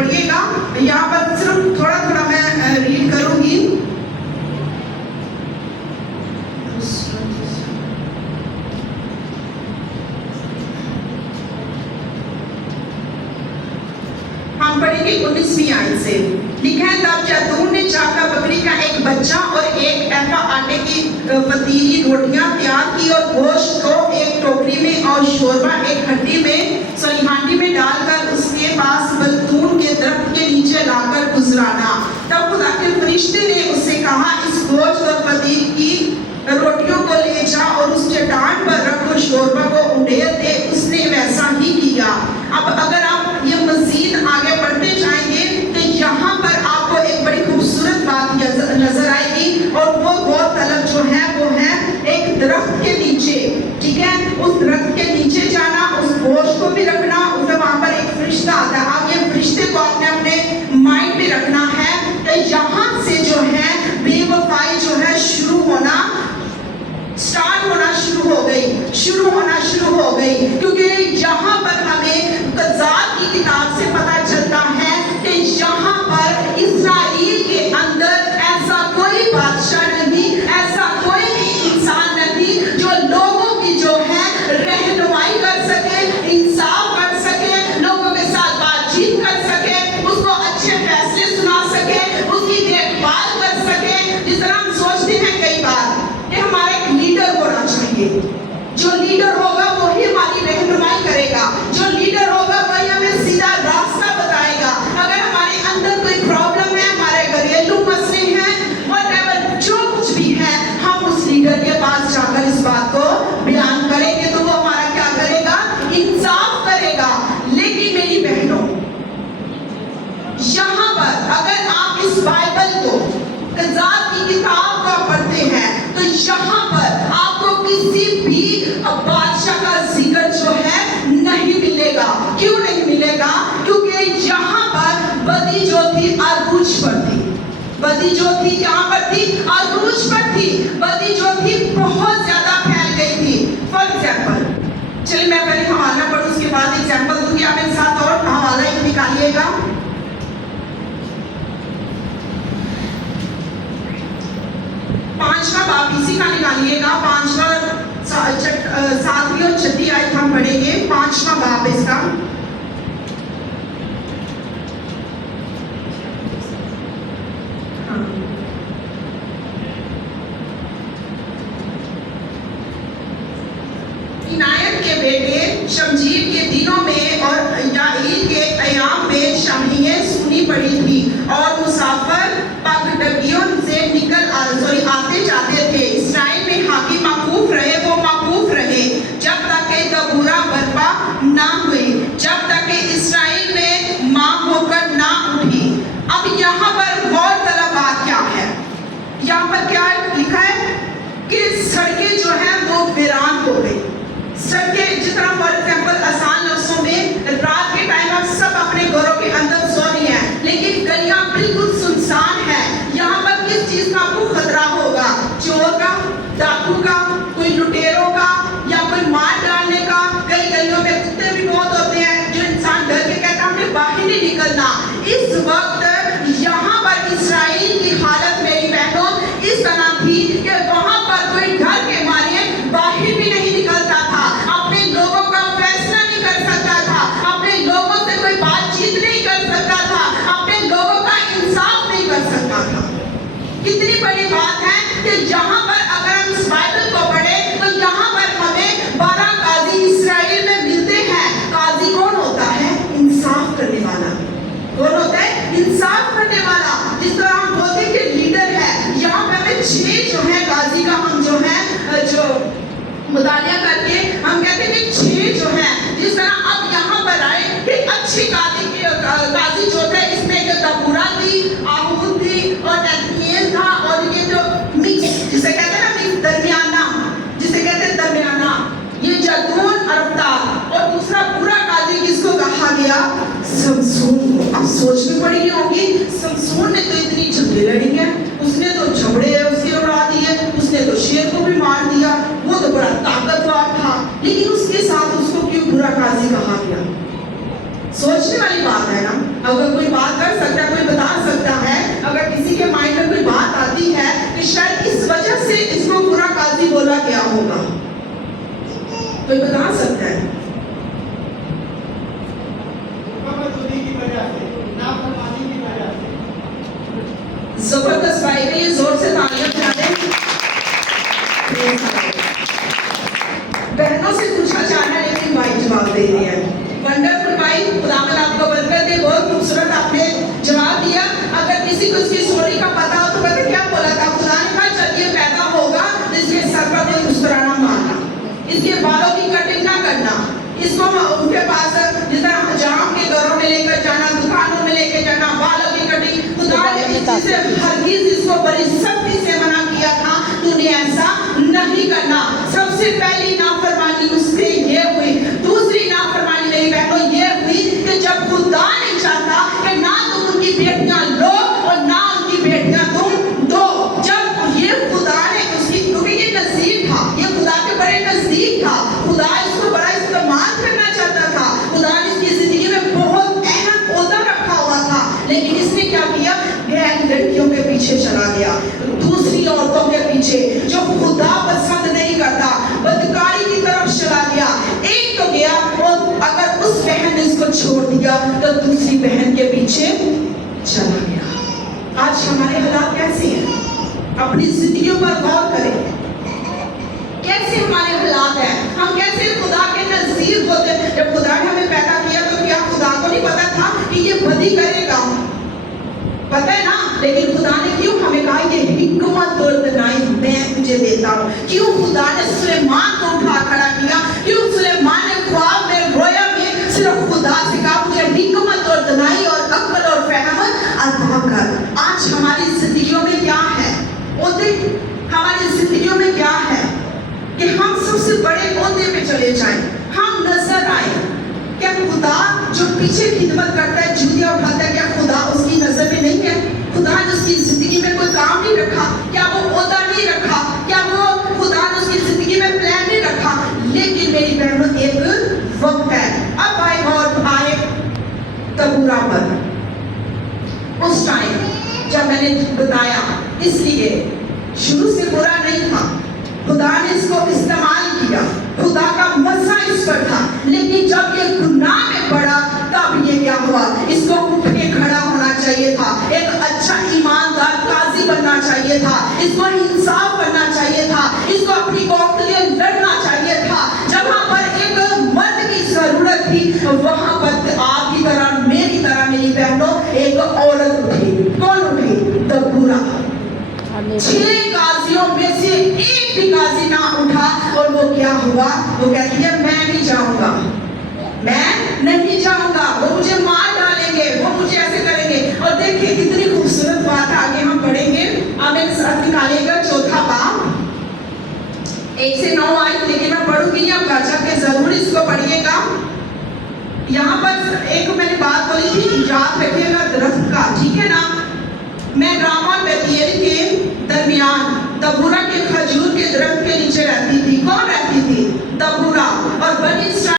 पढ़िएगा। यहाँ पर सिर्फ थोड़ा थोड़ा मैं रीड करूंगी। हम पढ़ेंगे 19वीं आयत से। लिखा है, तब जैतून ने जाकर बकरी का एक बच्चा और एक एफा आटे की पतीली रोटियां तैयार की और गोश्त को एक टोकरी में और शोरबा एक हांडी में डालकर उसके पास जैतून के दरख्त के नीचे लाकर गुजराना। तब खुदा के फरिश्ते ने उससे कहा, इस गोश्त और पतीली की रोटियों को ले जा और उस चट्टान पर रखो, शोरबा को उंडेल दे। उसने वैसा ही किया। अब अगर आप ये मजीद आगे बढ़ते जाएंगे तो यहाँ पर आपको एक बड़ी खूबसूरत बात नजर आएगी, और वो गौरतलब जो है वो है एक दरख्त के नीचे। ठीक है, उस दरख्त के नीचे जाना, उस गोश्त को भी रखना, उसमें वहां पर एक फरिश्ता आता है। अब ये फरिश्ते को आपने अपने माइंड में रखना है कि यहाँ से जो है बेवफाई जो है शुरू होना शुरू हो गई, क्योंकि यहाँ पर हमें गज़ात की किताब से पता चलता है कि यहाँ पर इस्राएल के अंदर ऐसा कोई बादशाह नहीं, ऐसा कोई भी इंसान नहीं जो लोगों की जो है रहनुमाई कर सके, इंसाफ कर सके, लोगों के साथ बातचीत कर सके, उसको अच्छे फैसले सुना सके, उसकी देखभाल कर सके। जिस तरह हम सोचते हैं कई बार कि हमारा एक लीडर होना चाहिए, जो लीडर होगा वही हमारी रहनुमाई करेगा, जो लीडर होगा वही हमें सीधा रास्ता बताएगा। अगर हमारे अंदर कोई प्रॉब्लम है, हमारे घरेलू मसले हैं, whatever जो कुछ भी है, हम उस लीडर के पास जाकर इस बात को बयान करेंगे तो वो हमारा क्या करेगा? इंसाफ करेगा। लेकिन मेरी बहनों, यहाँ पर अगर आप इस बाइबल को, गज़ात की किताब को पढ़ते हैं तो यहाँ पर आपको किसी भी बादशाह का जिक्र जो है नहीं मिलेगा। क्यों नहीं मिलेगा? क्योंकि यहाँ पर बदी जो थी अरूज पर थी। बदी जो थी यहाँ पर थी, अरूज पर थी। बदी जो थी बहुत ज्यादा फैल गई थी। फॉर एग्जाम्पल, चलिए मैं पहले हवाला पढ़ूं, उसके बाद एग्जाम्पल दूंगी। आप एक साथ और हवाला एक निकालिएगा। 5वां बाब इसी का निकालिएगा। 7वीं और 6वीं आयत हम पढ़ेंगे। 5वां बाब इसका। इनायत के बेटे शमजीर के दिनों में और याईल के अयाम में शमीएं सुनी पड़ी थी और मुसाफिर पगडगियों से आते जाते थे। इस्राएल में हाकिम मखूफ रहे, वो मखूफ रहे जब तक कि दबूरा बर्पा ना हुई, जब तक कि इस्राएल में मां होकर ना उठी। अब यहाँ पर गौरतलब बात क्या है? यहाँ पर क्या लिखा है कि सड़कें जो है वो वीरान हो गई। सड़कें, जिस तरह फॉर एग्जाम्पल आसान लफ्जों में रात के टाइम आप सब अपने घरों के अंदर सो रही हैं, लेकिन गलियां बिल्कुल सुनसान है। यहाँ पर किस चीज का आपको खतरा होगा? चोर का, डाकू का, कोई लुटेरों का, या कोई मार डालने का। कई गलियों में कुत्ते भी बहुत होते हैं जो इंसान डर के कहता है हमने बाहर नहीं निकलना। इस वक्त यहाँ पर इस्राएल की हालत मेरी बहनों इस तरह थी कि वहां पर कोई डर के मारे बाहर भी नहीं निकलता था, अपने लोगों का फैसला नहीं कर सकता था, अपने लोगों से कोई बातचीत नहीं कर सकता था, अपने लोगों का इंसाफ नहीं कर सकता था। कितनी बड़ी बात है कि यहाँ पर अगर हम इस बाइबल को पढ़े तो यहाँ पर हमें 12 काजी इस्राएल में मिलते हैं। काजी कौन होता है? इंसाफ करने वाला। कौन होता है? इंसाफ करने वाला। जिस तरह हम बोलते हैं कि लीडर है, यहाँ पे हमें 6 जो है काजी का हम जो है जो मुतालिया करके हम कहते हैं कि 6 जो है। जिस तरह अब यहाँ पर आए कि अच्छी काजी जो थे, इसमें एक दबूरा थी, आहूद थी और नतनीएल था, और ये जो मिक्स जिसे कहते हैं ना, मिक्स दरमियाना, जिसे कहते हैं दरमियाना, ये जैतून अरफ्तार। और दूसरा पूरा काजी किसको कहा गया? समसून। आप सोच में पड़ी होगी, समसून ने तो इतनी झगड़े लड़ी हैं, उसने तो झगड़े उसके उड़ा दिए, उसने तो शेर को भी मार दिया, वो तो बड़ा ताकतवर था, लेकिन उसके साथ उसको क्यों बुरा काजी कहा गया? सोचने वाली बात है ना। अगर कोई जिसे हरगिज इसको बड़ी सख्ती से मना किया था, तूने ऐसा नहीं करना। सबसे पहली नाफरमानी उससे ये हुई। दूसरी नाफरमानी मेरी बहनों ये हुई कि जब खुदा नहीं चाहता कि ना तुम उनकी बेटियां लो और ना उनकी बेटियां तुम दो, जब ये खुदा ने उसकी, क्योंकि ये नजदीक था, ये खुदा के बड़े नजदीक था, खुदा इसको बड़ा इस्तेमाल करना चाहता था, खुदा ने इसकी जिंदगी में बहुत अहम ओहदा रखा हुआ था, लेकिन इसने क्या किया? गैर लड़कियों के पीछे चला गया, दूसरी औरतों के पीछे जो खुदा पसंद नहीं करता, बदकारी की तरफ चला गया। एक तो गया और अगर उस बहन ने इसको छोड़ दिया तो दूसरी बहन के पीछे चला गया। आज हमारे हालात कैसे हैं? अपनी जिंदगियों पर गौर करें, कैसे हमारे हालात हैं, हम कैसे खुदा के नजदीक होते। जब खुदा ने हमें पैदा किया तो क्या खुदा को नहीं पता था कि ये बदी करेगा? पता है ना, लेकिन खुदा ने क्यों हमें कहा ये हिकमत और दनाई मैं तुझे देता हूँ। क्यों खुदा ने सुलेमान को उठा खड़ा किया? क्यों सुलेमान ने ख्वाब में रोया में सिर्फ खुदा से कहा मुझे हिकमत और दनाई और अक्ल और फहम अता कर। आज हमारी जिंदगियों में क्या है? ओहदे हमारी जिंदगियों में क्या है कि हम सबसे बड़े ओहदे पे चले जाएं, हम नजर आए। क्या खुदा जो पीछे खिदमत करता है, जूतियां उठाता है, क्या खुदा उसकी नजर में नहीं है? खुदा ने उसकी जिंदगी में कोई काम नहीं रखा? क्या वो ओहदा नहीं रखा? क्या वो खुदा ने उसकी जिंदगी में प्लान नहीं रखा? लेकिन मेरी बहनों एक वक्त है, अब आए और आए तबूरा पर। उस टाइम जब मैंने बताया, इसलिए शुरू से बुरा नहीं था, खुदा ने इसको इस्तेमाल किया, खुदा का मज़ा इस पर था, लेकिन जब ये गुनाह में पड़ा तब ये क्या हुआ? इसको उठ के खड़ा होना चाहिए था, एक अच्छा ईमानदार काजी बनना चाहिए था, इसको इंसाफ करना चाहिए था, इसको अपनी कौम के लिए लड़ना चाहिए था। जहाँ पर एक मर्द की जरूरत थी वहाँ पर आपकी तरह मेरी तरह मेरी बहनों एक औरत उठी। कौन उठी? दबूरा। 6 गाजियों में से एक भी गाजी ना उठा और वो क्या हुआ? वो कहती है मैं नहीं जाऊंगा, मैं नहीं जाऊंगा, वो मुझे मार डालेंगे, वो मुझे ऐसे करेंगे। और देखिए कितनी खूबसूरत बात है, आगे हम पढ़ेंगे। आप एक साथ निकालिएगा 4 बाब 1 से 9 आयत, लेकिन मैं पढ़ूंगी नहीं, आप घर जाके जरूर इसको पढ़िएगा। यहाँ पर एक मैंने बात बोली थी, याद रखिएगा,